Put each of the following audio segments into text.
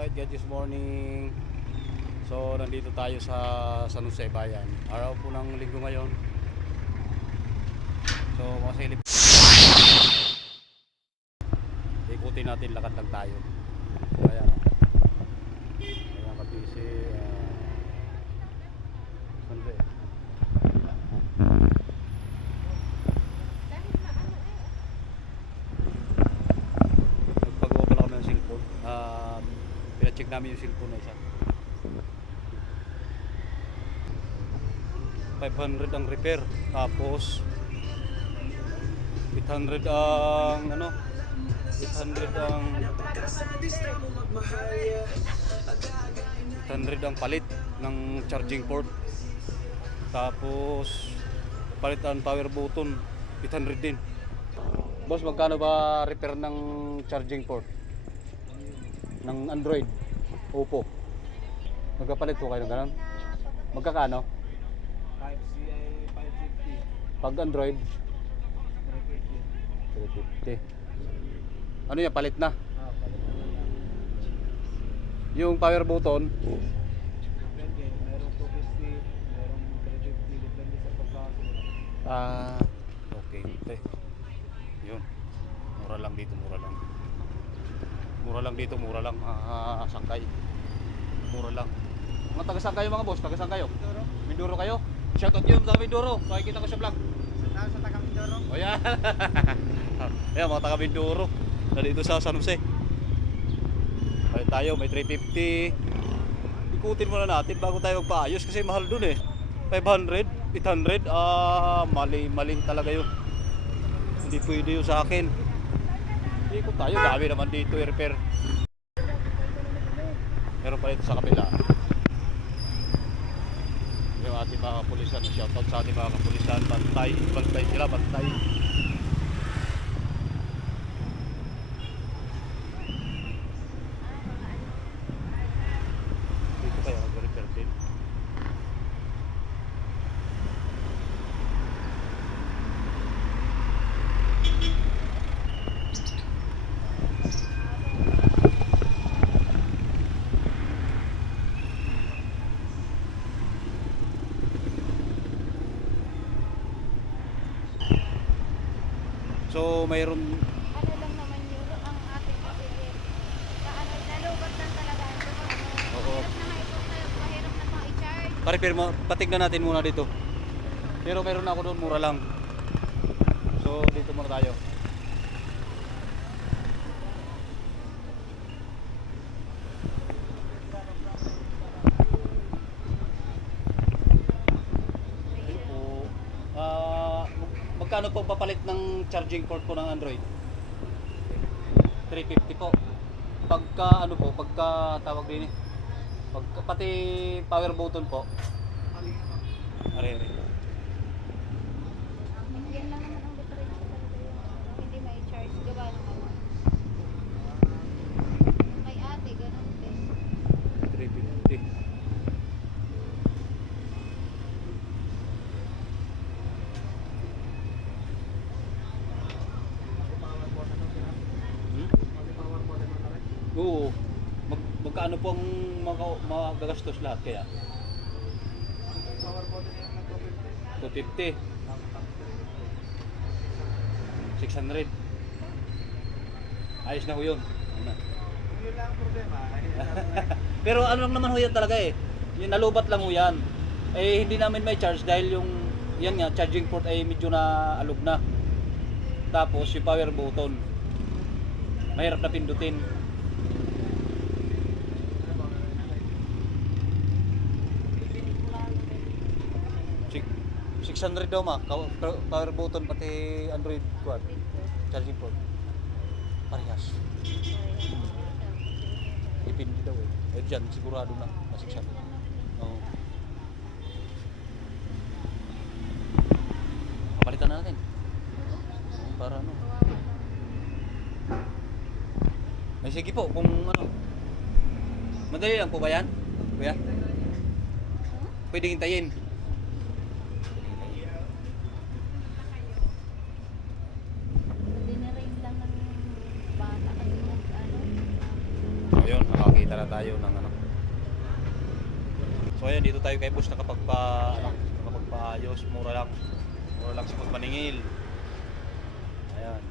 Alright, good morning. So, nandito tayo sa San Jose Bayan. Araw po ng linggo ngayon. So, masilip. Ikutin natin, lakad lang tayo. Ayan. Ayan, kapisi. San Jose. Nagpagawa pala kami ng cellphone. Pina-check namin yung cellphone na isa. 500 ang repair, tapos 800 ang 800 ang palit ng charging port, tapos palit ang power button 800 din. Boss, magkano ba repair ng charging port ng Android, Oppo? Magkapalit ko kayo ng ganun? Magkakano? Type-C ay 550. Pag Android 350. Ano yan, palit na? Palit na lang. Yung power button Depende. Merong 250, merong 350. Depende sa pagkakasunod. okay. Yun. Mura lang dito, mura lang. Mura lang dito, mura lang. Sangkay. Mura lang. Mga taga-saan kayo mga boss? Taga-saan kayo? Mindoro? Mindoro kayo? Shoutout yun sa Mindoro. Makikita ko sa vlog. Sa taga Mindoro? O yan. Ayan, mga taga Mindoro. Nandito sa San Jose. Ay, tayo, may 350. Ikutin muna natin bago tayo magpaayos kasi mahal dun eh. 500, 800. Mali talaga yun. Hindi pwede yun sa akin. Ikot tayo, dami naman dito i-repair. Meron pa dito sa kabila. Yung ating mga kapulisan, shoutout sa ating mga kapulisan. Bantay sila, bantay. Dito kaya mag-repair din. So mayroon Ano lang naman euro ang ating kapatid. Nalubat lang talaga ito. Oo. Mahirap na nga ito, mahirap na pang i-charge. pa-repair mo, patignan natin muna dito. Pero meron ako doon, mura lang. So dito muna tayo. Magkano po papalit ng charging port po ng Android? 350 po. Pagka tawag din eh. Pati power button po. Are. Yan lang naman ang difference talaga yun. Hindi ma-i-charge. Gawa ng ano. Kay ate, ganun din. 350. Oo. Magkano po ang magagastos lahat kaya? Power button yung nag 250. 600. Ayos na ho yun. Ano? Yun lang ang problema. Pero ano lang naman ho yan talaga eh. Yung nalubat lang ho yan. Eh hindi namin may charge dahil yung yan nga charging port ay medyo na alog na. Tapos yung power button mahirap na pindutin. 600 daw power button pati Android quad charging port parehas. Depende daw eh dyan sigurado na 600. Oo. Kapalitan na natin para ano. Ay sige po kung ano madali lang po ba yan kuya? Pwede hintayin. Dinarain lang ng bata kasi ano. Ayun, nakakita Kita na tayo ng ano. So ayan, dito tayo kay boss nakapagpaayos, mura lang. Mura lang sa pagpaningil. Ayan.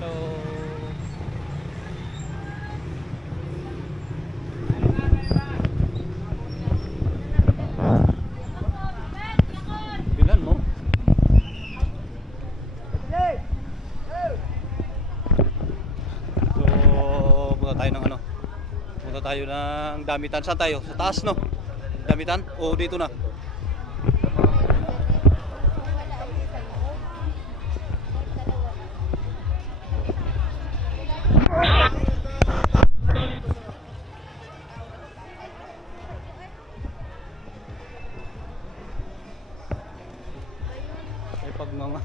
Hello. Bilan mo? So, punta tayo ng ano? Punta tayo ng damitan. Saan tayo? Sa taas, no? Damitan? O dito na? Ay, pag nga nga.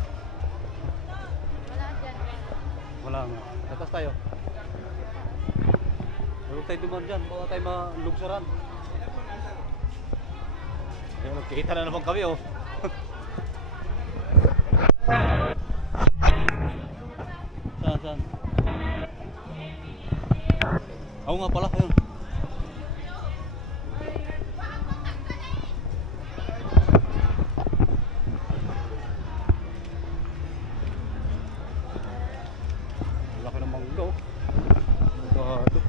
Wala dyan. Wala nga. Tatas tayo. Huwag tayo duman dyan. Baka tayo malugsaran. Ayun, magkikita na naman kami, oh. Saan? Oo nga pala, ayun. Laki ng mangga, oh. Mangga.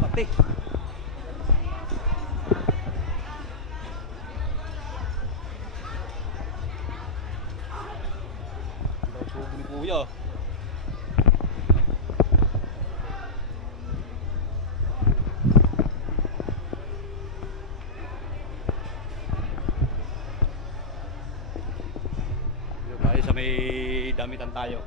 Pati. Daw subo ni Kuya. Dito tayo sa may damitan tayo.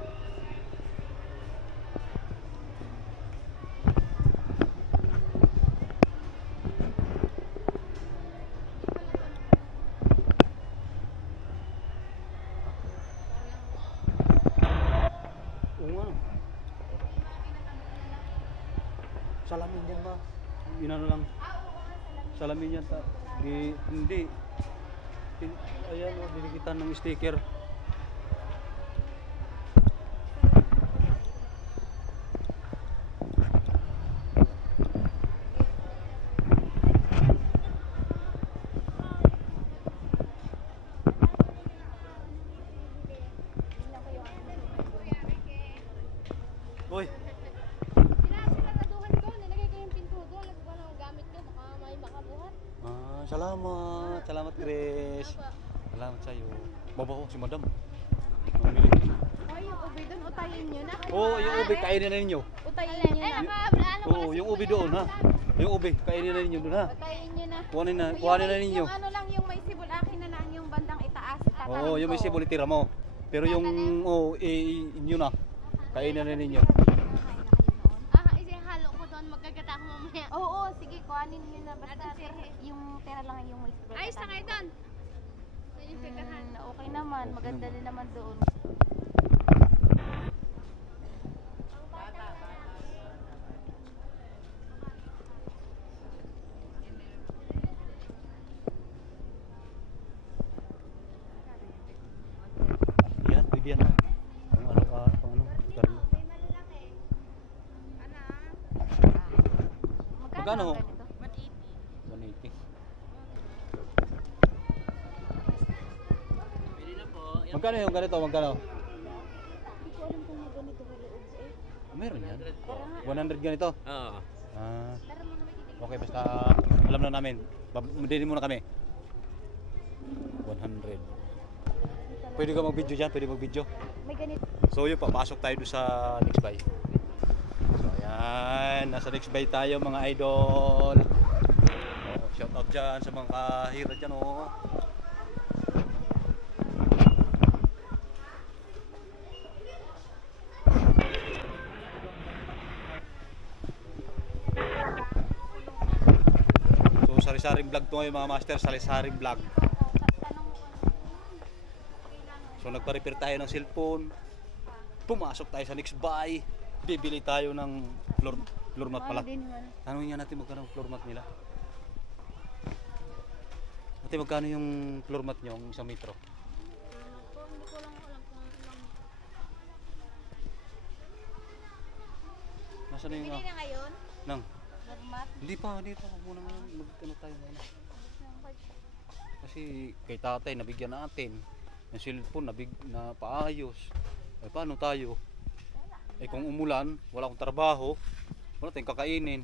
Oo nga. Salamin yan ba? Inano lang. Salamin yan ta. Hindi. Ayan o, dinikitan ng sticker. Uy, Sinasararaduhan ko, nilagay ko yung pinto doon. Alam ko lang gamit ko, baka may makabuhat. salamat. Salamat, Chris. Apa. Salamat sa'yo. Babaho si Madam. Mamili. Ay, yung ubi doon, utayin nyo na. Oo, yung ubi, kainin na ninyo. Utayin nyo na. Oo, yung ubi doon, ha? Yung ubi, kainin na ninyo doon, ha? Utayin nyo na. Kuhanin na ninyo. Yung ano lang, yung may sibol, akin na lang yung bandang itaas. Oo, yung may sibol, itira mo. Pero yung, inyo na. Kainin na ninyo. Isihalo ko doon, magkagata ako mamaya. Oo, sige, kuhanin nyo na. Basta yung pera lang yung may sibol. Ayos na kayo doon. Okay naman, maganda din naman doon. Yan, bigyan na. Pang ano ka, pang ano, garlo. Magkano? ang ganito? 180. Magkano yung ganito? Magkano? Hindi ko alam kung may ganito sa loob eh. Meron yan. 100 ganito. Oo. Ah, Tara muna may titignan. okay, basta alam na namin. Madili muna kami. 100. Pwede ka mag-video dyan? Pwede mag-video? May ganito. So yun, papasok tayo doon sa next buy. So ayan, nasa next buy tayo mga idol. Oh, shout out dyan sa mga kahira dyan, oh. So sari-saring vlog to ngayon mga master, sari-saring vlog. So nagpa-repair tayo ng cellphone. Pumasok tayo sa next buy. Bibili tayo ng floor mat pala. Tanungin nga natin magkano ang floor mat nila. Ate, magkano yung floor mat nyo, yung 1 metro? Hindi ko lang alam kung ilang. Nasaan na yung... Bili na ngayon? Nang? Normat? Hindi pa. Huwag muna mag-ano tayo muna. Kasi kay tatay, nabigyan natin. Yung cellphone, na paayos. Eh, paano tayo? Eh, kung umulan, wala akong trabaho, wala tayong kakainin.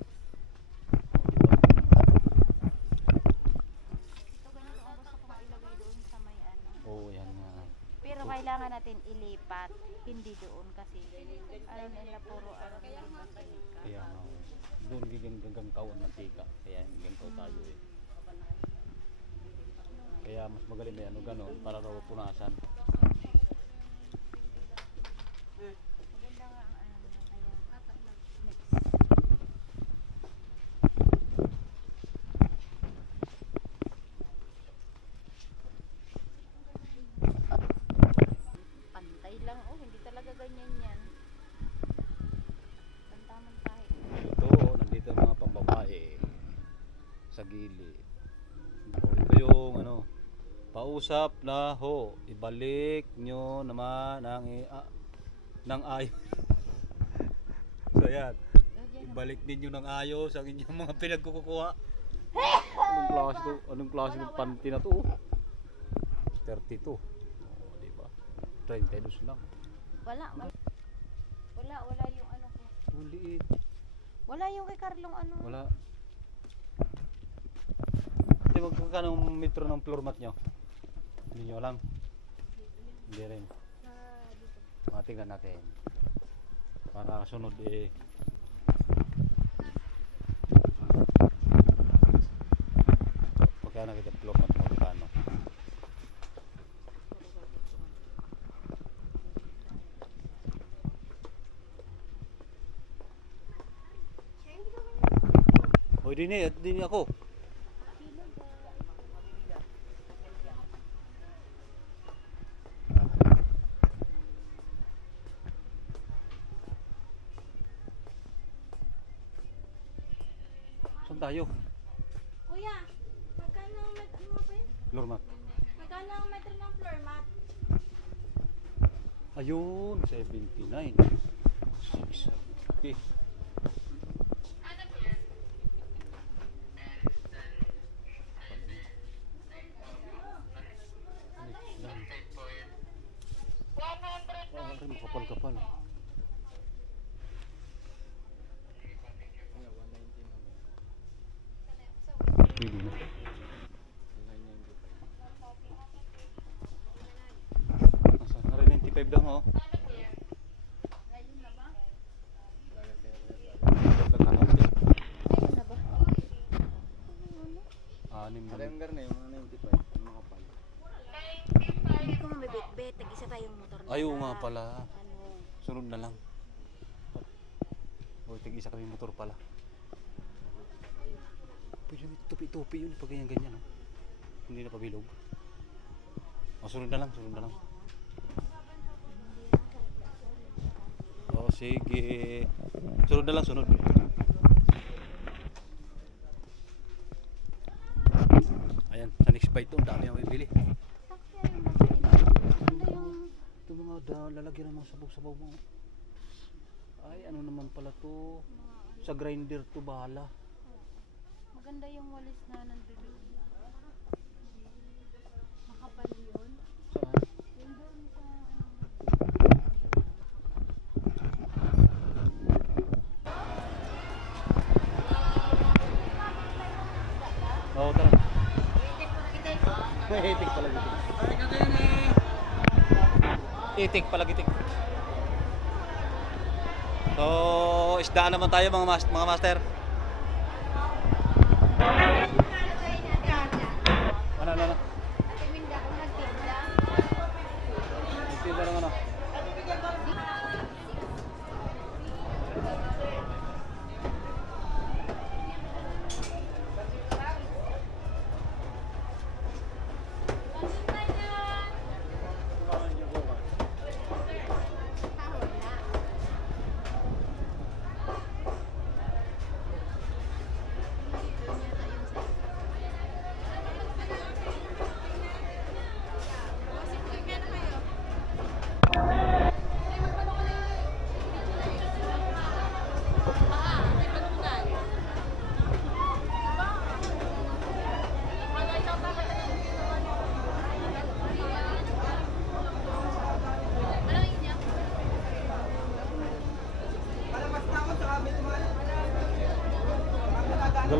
Ito ganito ang gusto kong ilagay doon sa may ano. Oo, yan nga. Pero kailangan natin ilipat, hindi doon kasi ano nila puro ano nila mantika. Kaya nga, doon gaganggang kawan mantika. Kaya gagangkaw tayo eh. Kaya mas magaling na ano ganon para raw punasan. Maganda nga ang ano kaya next. Pantay lang oh, hindi talaga ganyan yan. Pantaman tayo. Nandito ang mga pambabae sa gilid. Ito yung ano, pausap na ho, ibalik nyo naman ng ayos. So yan, ibalik ninyo ng ayos ang inyong mga pinagkukuha. Anong klase ng panty na to? 32. Oh, di ba? 32 lang. Wala yung ano ko. Ang liit. Wala yung kay Carlong ano. Wala. Hindi, magkakano ang metro ng floor mat nyo? Hindi nyo alam? Hindi rin. Tingnan natin. Para sunod eh. Pagkano kita floor mat mo, pagkano? Hoy, dini ako. Saan tayo? Kuya, magkano ang metro mo ba yun? Floor mat. Magkano ang metro ng floor mat? Ayun, 79. 60. Kapal-kapal. Pwede na. Nasa 95 lang oh. Anim na. Kalendar na yung mga 95, yung mga kapal. Hindi ko mabibit-bit. Tag-isa tayong motor na. Ayaw nga pala. Ano? Sunod na lang. O, tig-isa kami motor pala. Pwede yung tupi-tupi yun pag ganyan-ganyan. Oh. Hindi na pabilog. O, sunod na lang. O, sige. Sunod na lang, sunod. Ayan, sa next bite to, ang dami ang bibili. Ito mga lalagyan ng mga sabaw-sabaw mo. Ay, ano naman pala to? Sa grinder to, bahala. Maganda yung walis na nandun. Makapal yun. Saan? Yun doon sa Oo, tara. Itik pala gitik. Itik pala gitik. So, isdaan naman tayo mga master. Ano? Timinda ko nagtinda. Nagtinda ng ano?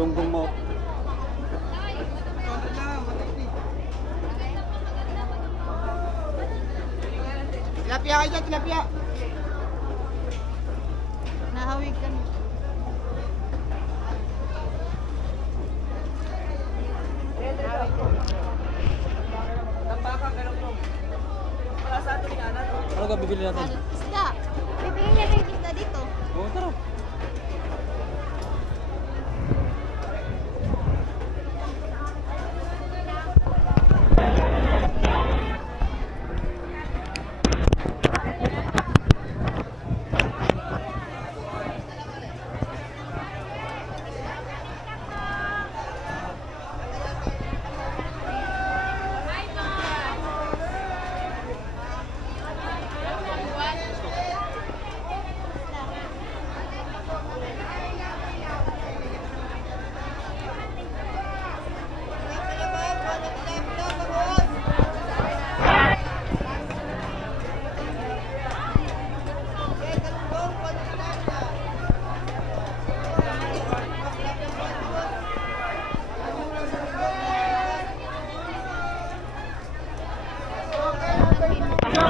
galunggong mo. Tilapia kayo dyan, tilapia. Nahawig ka. Ano ka bibili natin? Isda. Bibili niya yung isda dito. Oo, tara.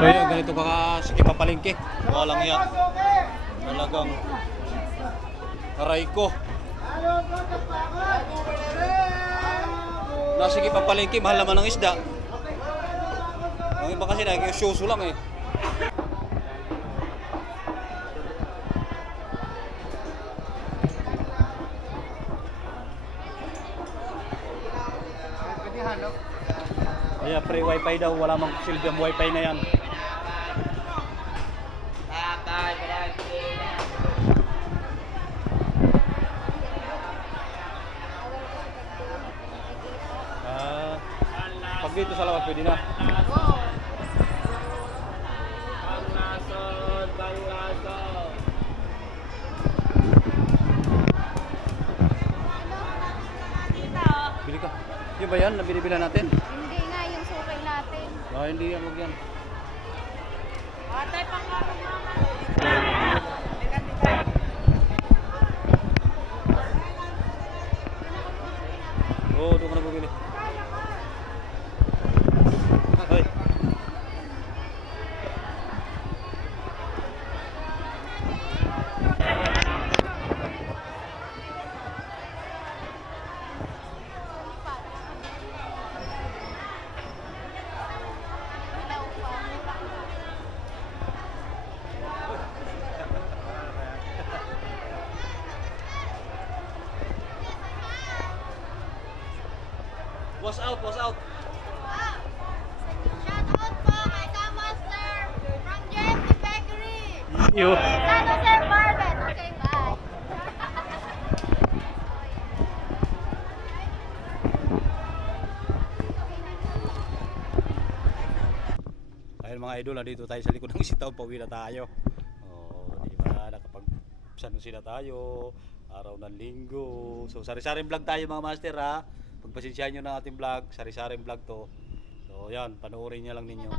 So yun, ganito kakasikip ang palengke. Walang yan. Talagang aray ko. Nasikip ang palengke, mahal naman ng isda. Ang iba kasi nag-suso lang eh. Kaya free wifi daw, wala mang silbi ang wifi na yan. Pag dito sa lawat pwede na. Bili ka. Yun ba yan? Nabinibila natin? Hindi nga yung sukay natin. Ah, hindi yan. Huwag yan. Atay pang Oo, doon ka na bumili. Hoy. Was out, was out. Shout out po kay Sam Master from JMT Bakery. Yo. San Jose Market. Okay, bye. Ayun mga idol, nandito tayo sa likod ng sitaw, pauwi na tayo. Oh, di ba? Nakapag San Jose na tayo, araw ng linggo. So sari-saring vlog tayo mga master ha. Pagpasensyahan nyo na ating vlog, sari-saring vlog to. So yan, panoorin nyo lang ninyo.